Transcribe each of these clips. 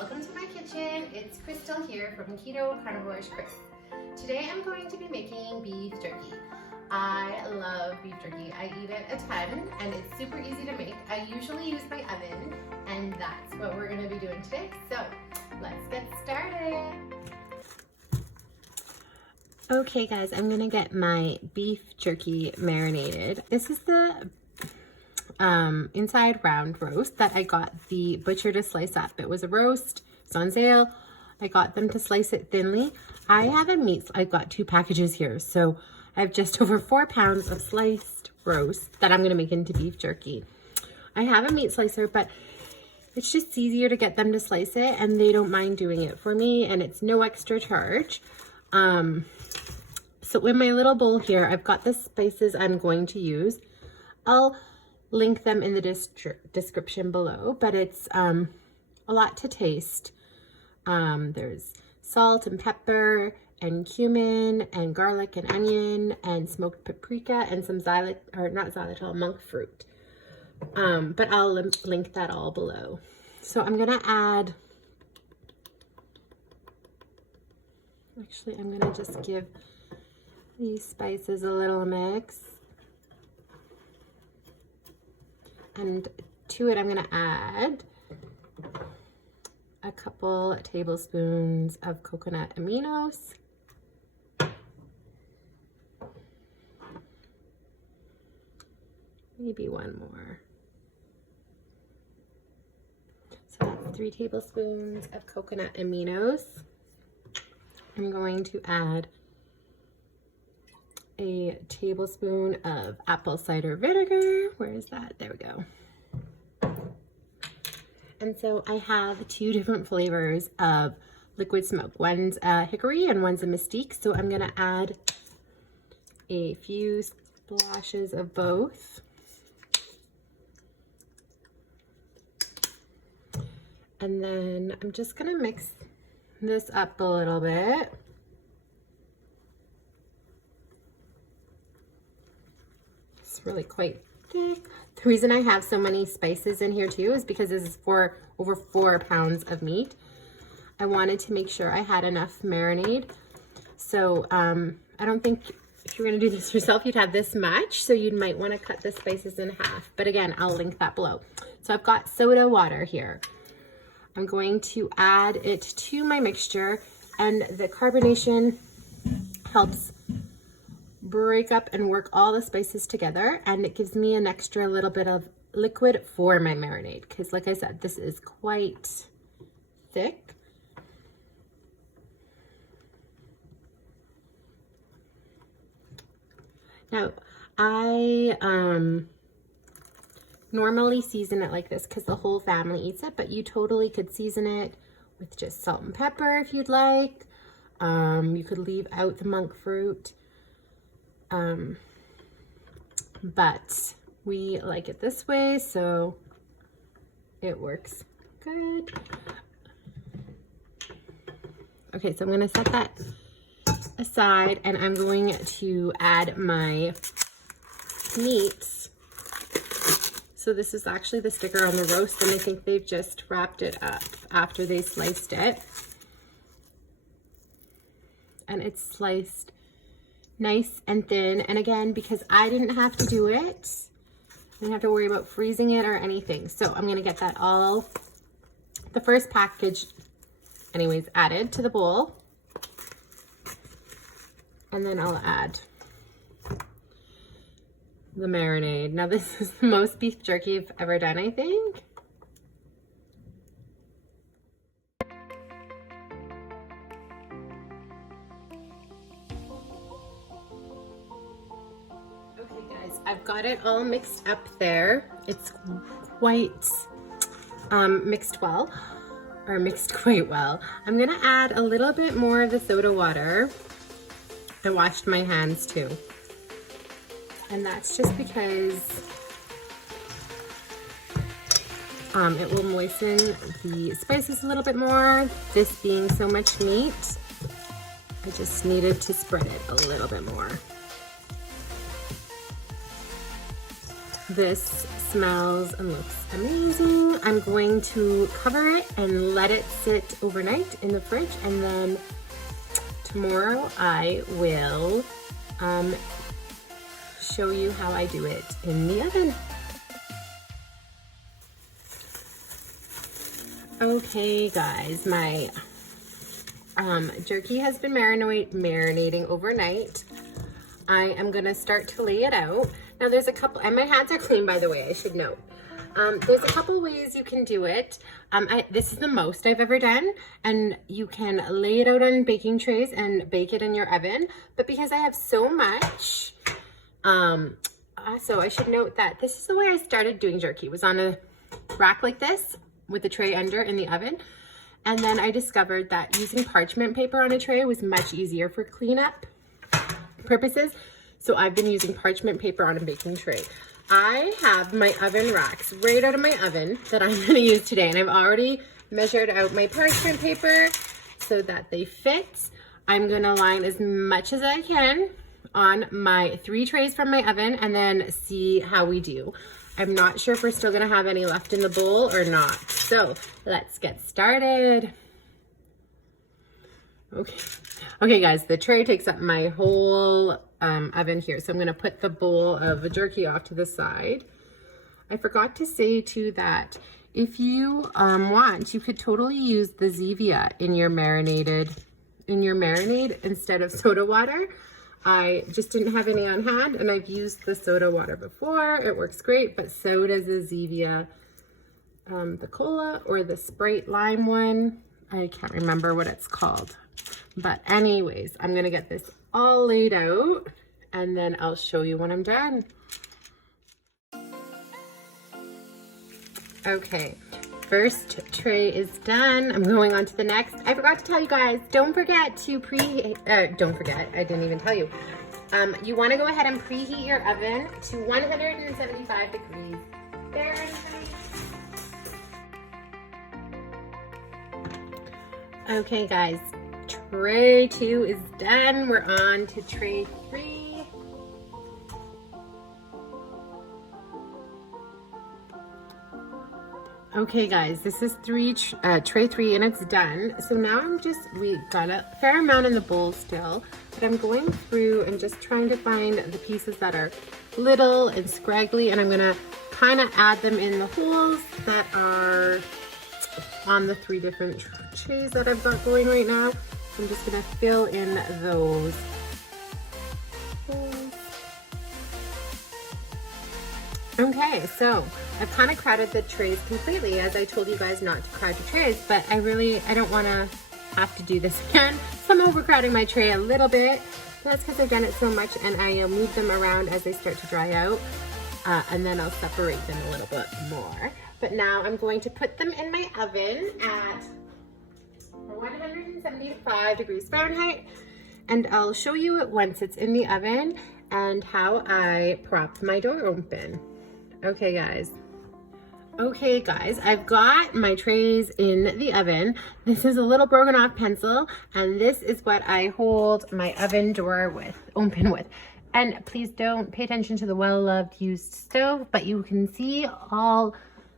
welcome to my kitchen. It's Crystal here from Keto Carnivore Chris. Today I'm going to be making beef jerky. I love beef jerky. I eat it a ton and it's super easy to make. I usually use my oven and that's what we're going to be doing today. So let's get started. Okay guys, I'm going to get my beef jerky marinated. This is the inside round roast that I got the butcher to slice up. It was a roast, it's on sale. I got them to slice it thinly. I have a meat, I've got 2 packages here, so I have just over 4 pounds of sliced roast that I'm gonna make into beef jerky. I have a meat slicer, but it's just easier to get them to slice it and they don't mind doing it for me and it's no extra charge. So in my little bowl here, I've got the spices I'm going to use. I'll link them in the description below, but it's a lot to taste. There's salt and pepper and cumin and garlic and onion and smoked paprika and some monk fruit. But I'll link that all below. So I'm gonna add, I'm gonna just give these spices a little mix. And to it, I'm gonna add a couple tablespoons of coconut aminos. Maybe one more. So that's 3 tablespoons of coconut aminos. I'm going to add a tablespoon of apple cider vinegar. Where is that? There we go. And so I have 2 different flavors of liquid smoke. One's a hickory and one's a mesquite. So I'm gonna add a few splashes of both. And then I'm just gonna mix this up a little bit. It's really quite thick. The reason I have so many spices in here too is because this is for over 4 pounds of meat. I wanted to make sure I had enough marinade. So I don't think if you're gonna do this yourself, you'd have this much. So you might wanna cut the spices in half. But again, I'll link that below. So I've got soda water here. I'm going to add it to my mixture and the carbonation helps break up and work all the spices together and it gives me an extra little bit of liquid for my marinade because like I said, this is quite thick. Now I normally season it like this because the whole family eats it, but you totally could season it with just salt and pepper if you'd like. You could leave out the monk fruit. But we like it this way, so it works good. Okay, so I'm gonna set that aside and I'm going to add my meats. So this is actually the sticker on the roast and I think they've just wrapped it up after they sliced it. And it's sliced nice and thin. And again, because I didn't have to do it, I didn't have to worry about freezing it or anything. So I'm gonna get that all, the first package anyways, added to the bowl. And then I'll add the marinade. Now this is the most beef jerky I've ever done, I think. I've got it all mixed up there. It's quite mixed well, or mixed quite well. I'm gonna add a little bit more of the soda water. I washed my hands too. And that's just because it will moisten the spices a little bit more. This being so much meat, I just needed to spread it a little bit more. This smells and looks amazing. I'm going to cover it and let it sit overnight in the fridge, and then tomorrow I will show you how I do it in the oven. Okay guys, my jerky has been marinating overnight. I am gonna start to lay it out. Now there's a couple, and my hands are clean by the way, I should note. There's a couple ways you can do it. This is the most I've ever done, and you can lay it out on baking trays and bake it in your oven. But because I have so much, so I should note that this is the way I started doing jerky. It was on a rack like this with the tray under in the oven. And then I discovered that using parchment paper on a tray was much easier for cleanup purposes. So I've been using parchment paper on a baking tray. I have my oven racks right out of my oven that I'm going to use today, and I've already measured out my parchment paper so that they fit. I'm going to line as much as I can on my 3 trays from my oven and then see how we do. I'm not sure if we're still going to have any left in the bowl or not. So let's get started. Okay guys, the tray takes up my whole oven here. So I'm going to put the bowl of jerky off to the side. I forgot to say too that if you want, you could totally use the Zevia in your marinade instead of soda water. I just didn't have any on hand, and I've used the soda water before. It works great, but so does the Zevia, the cola or the Sprite lime one. I can't remember what it's called. But anyways, I'm gonna get this all laid out and then I'll show you when I'm done. Okay, first tray is done. I'm going on to the next. I forgot to tell you guys, don't forget to don't forget, I didn't even tell you. You wanna go ahead and preheat your oven to 175 degrees Fahrenheit. Okay guys, tray 2 is done. We're on to tray 3. Okay guys, this is tray 3 and it's done. So now we got a fair amount in the bowl still, but I'm going through and just trying to find the pieces that are little and scraggly, and I'm gonna kind of add them in the holes that are on the 3 different trays that I've got going right now. I'm just gonna fill in those holes. Okay, so I've kind of crowded the trays completely, as I told you guys not to crowd your trays, but I don't want to have to do this again. So I'm overcrowding my tray a little bit. That's because I've done it so much, and I move them around as they start to dry out, and then I'll separate them a little bit more. But now I'm going to put them in my oven at 175 degrees Fahrenheit, and I'll show you once it's in the oven and how I prop my door open. Okay guys, I've got my trays in the oven. This is a little broken off pencil, and this is what I hold my oven door open with. And please don't pay attention to the well-loved used stove, but you can see all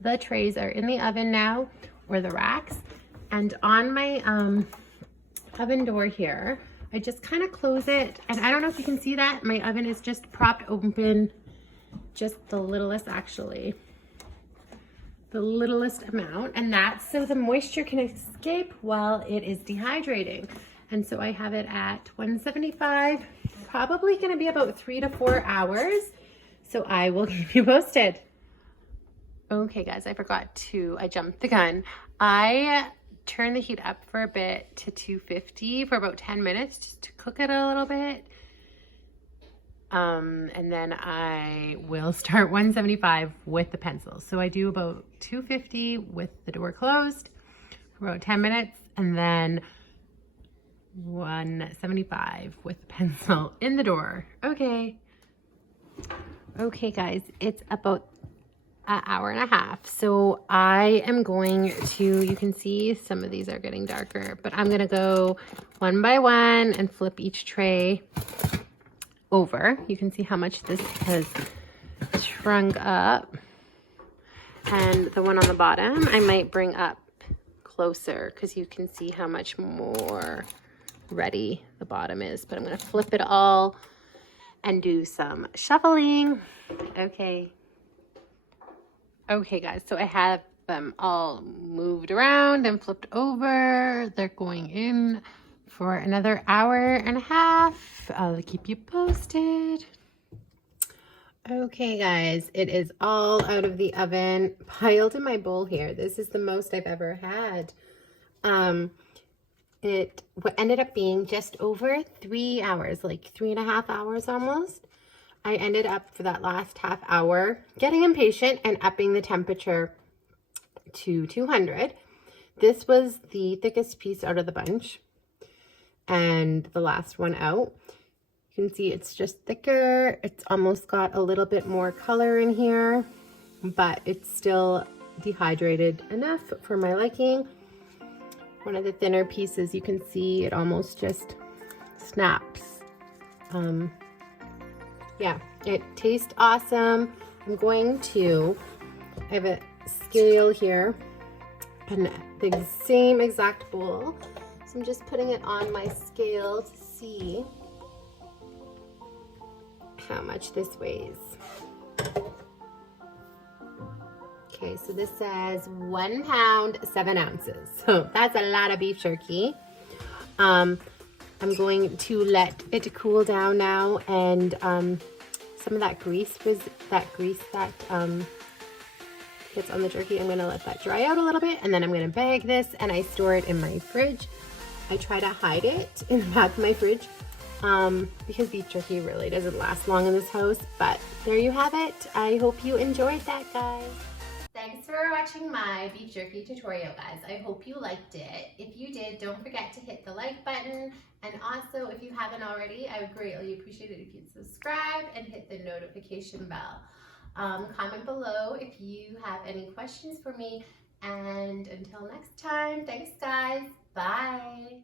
the trays are in the oven now, or the racks. And on my oven door here, I just kind of close it. And I don't know if you can see that. My oven is just propped open, just the littlest actually. The littlest amount. And that's so the moisture can escape while it is dehydrating. And so I have it at 175, probably gonna be about 3 to 4 hours. So I will keep you posted. Okay guys, I jumped the gun. I turned the heat up for a bit to 250 for about 10 minutes just to cook it a little bit. And then I will start 175 with the pencil. So I do about 250 with the door closed for about 10 minutes, and then 175 with the pencil in the door. Okay guys, it's about an hour and a half. So I am going to, you can see some of these are getting darker, but I'm gonna go one by one and flip each tray over. You can see how much this has shrunk up. And the one on the bottom, I might bring up closer because you can see how much more ready the bottom is. But I'm going to flip it all and do some shuffling. Okay. Okay, guys, so I have them all moved around and flipped over. They're going in for another hour and a half. I'll keep you posted. Okay, guys, it is all out of the oven, piled in my bowl here. This is the most I've ever had. It ended up being just over 3 hours, like 3.5 hours almost. I ended up for that last half hour getting impatient and upping the temperature to 200. This was the thickest piece out of the bunch and the last one out. You can see it's just thicker. It's almost got a little bit more color in here, but it's still dehydrated enough for my liking. One of the thinner pieces, you can see it almost just snaps. Yeah, it tastes awesome. I'm going to, I have a scale here and the same exact bowl. So I'm just putting it on my scale to see how much this weighs. Okay, so this says 1 pound, 7 ounces. So that's a lot of beef jerky. I'm going to let it cool down now, and some of that grease that gets on the jerky. I'm gonna let that dry out a little bit, and then I'm gonna bag this and I store it in my fridge. I try to hide it in the back of my fridge because beef jerky really doesn't last long in this house, but there you have it. I hope you enjoyed that, guys. Thanks for watching my beef jerky tutorial, guys. I hope you liked it. If you did, don't forget to hit the like button. And also, if you haven't already, I would greatly appreciate it if you'd subscribe and hit the notification bell. Comment below if you have any questions for me. And until next time, thanks, guys. Bye.